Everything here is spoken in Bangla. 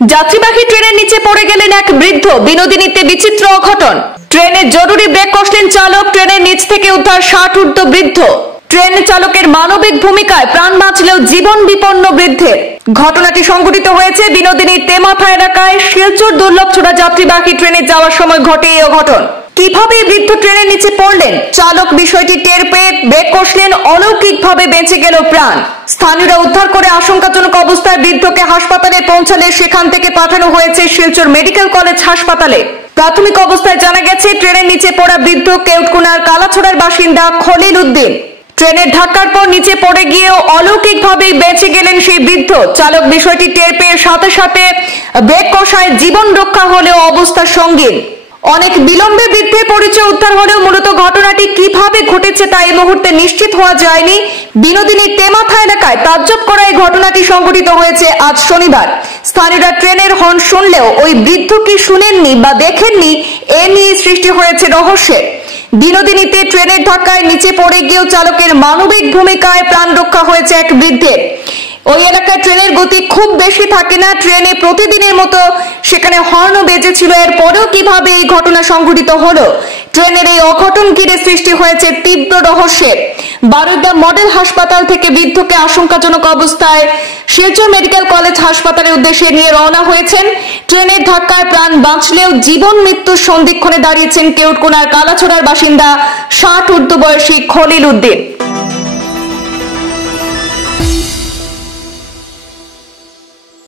যাত্রীবাহী ট্রেনের নিচে পড়ে গেলেন এক বৃদ্ধ। বিনোদিনীতে বিচিত্র অঘটন। ট্রেনের জরুরি ব্রেক কষলেন চালক। ট্রেনের নিচ থেকে উদ্ধার 60 ঊর্ধ্ব বৃদ্ধ। ট্রেন চালকের মানবিক ভূমিকায় প্রাণ বাঁচলেও জীবন বিপন্ন বৃদ্ধের। ঘটনাটি সংঘটিত হয়েছে বিনোদিনীর তেমাথা এলাকায়। শিলচর দুর্লভছড়া যাত্রীবাহী ট্রেনে যাওয়ার সময় ঘটে এই অঘটন। কিভাবে বৃদ্ধ ট্রেনের নিচে পড়লেন, চালক বিষয়টি টের পেয়ে ব্রেক কষলেন, অলৌকিকভাবে বেঁচে গেল প্রাণ। স্থানীয়রা উদ্ধার করে আশঙ্কাজনক অবস্থায় বৃদ্ধকে হাসপাতালে পৌঁছালে সেখান থেকে পাঠানো হয়েছে শিলচর মেডিকেল কলেজ হাসপাতালে। প্রাথমিক অবস্থায় জানা গেছে, ট্রেনের নিচে পড়া বৃদ্ধ কেউটকুনার কালাছড়ার বাসিন্দা খলিল উদ্দিন। ট্রেনের ধাক্কার পর নিচে পড়ে গিয়েও অলৌকিকভাবে বেঁচে গেলেন সেই বৃদ্ধ। চালক বিষয়টি টের পেয়ে সাথে সাথে ব্রেক কষায় জীবন রক্ষা হলেও অবস্থা সঙ্গীন। অনেক বিলম্বে বৃদ্ধের পরিচয় উদ্ধার হলেও মূলত ঘটনাটি কিভাবে ঘটেছে তা এই মুহূর্তে নিশ্চিত হওয়া যায়নি। বিনোদিনীর তেমাথা এলাকায় তাজ্জব করা এই ঘটনাটি সংঘটিত হয়েছে আজ শনিবার। স্থানীয়রা ট্রেনের হর্ন শুনলেও ওই বৃদ্ধ কি শুনেননি বা দেখেননি, এ নিয়ে সৃষ্টি হয়েছে রহস্যের। বিনোদিনীতে ট্রেনের ধাক্কায় নিচে পড়ে গিয়েও চালকের মানবিক ভূমিকায় প্রাণ রক্ষা হয়েছে এক বৃদ্ধের। ওই এলাকায় ট্রেনের গতি খুব বেশি থাকে না। ট্রেনে প্রতিদিনের মতো সেখানে হর্নও বেজেছিল। এরপরেও কিভাবে এই ঘটনা সংঘটিত হলো, ট্রেনের এই অঘটন ঘিরে সৃষ্টি হয়েছে তীব্র রহস্যের। বারুইডা মডেল হাসপাতাল থেকে বৃদ্ধকে আশঙ্কাজনক অবস্থায় শিলচর মেডিকেল কলেজ হাসপাতালের উদ্দেশ্যে নিয়ে রওনা হয়েছেন। ট্রেনের ধাক্কায় প্রাণ বাঁচলেও জীবন মৃত্যুর সন্ধিক্ষণে দাঁড়িয়েছেন কেউটকুনার কালাছড়ার বাসিন্দা 60 ঊর্ধ্ব বয়সী খলিল উদ্দিন।